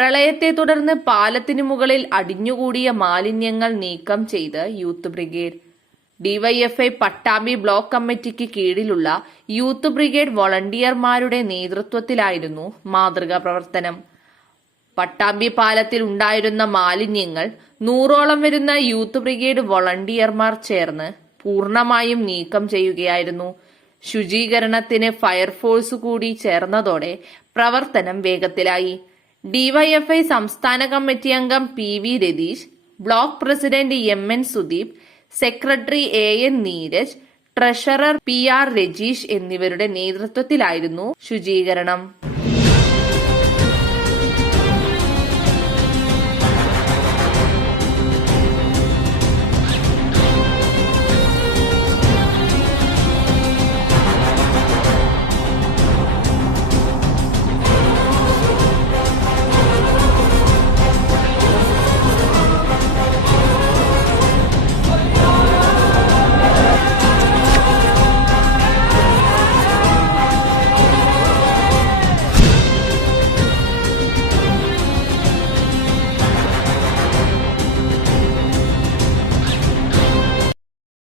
പ്രളയത്തെ തുടർന്ന് പാലത്തിനു മുകളിൽ അടിഞ്ഞുകൂടിയ മാലിന്യങ്ങൾ നീക്കം ചെയ്ത് youth brigade. DYFI Pattambi block കമ്മിറ്റിക്ക് കീഴിലുള്ള യൂത്ത് ബ്രിഗേഡ് വോളണ്ടിയർമാരുടെ നേതൃത്വത്തിലായിരുന്നു മാതൃകാ പ്രവർത്തനം. പട്ടാമ്പി പാലത്തിൽ ഉണ്ടായിരുന്ന മാലിന്യങ്ങൾ നൂറോളം വരുന്ന യൂത്ത് ബ്രിഗേഡ് വോളണ്ടിയർമാർ ചേർന്ന് പൂർണമായും നീക്കം ചെയ്യുകയായിരുന്നു. ശുചീകരണത്തിന് ഫയർഫോഴ്സ് കൂടി ചേർന്നതോടെ പ്രവർത്തനം വേഗത്തിലായി. ഡിവൈഎഫ്ഐ സംസ്ഥാന കമ്മിറ്റി അംഗം P V Ratheesh block president M N Sudeep secretary A N Neeraj treasurer P R Rajeesh എന്നിവരുടെ നേതൃത്വത്തിലായിരുന്നു ശുചീകരണം.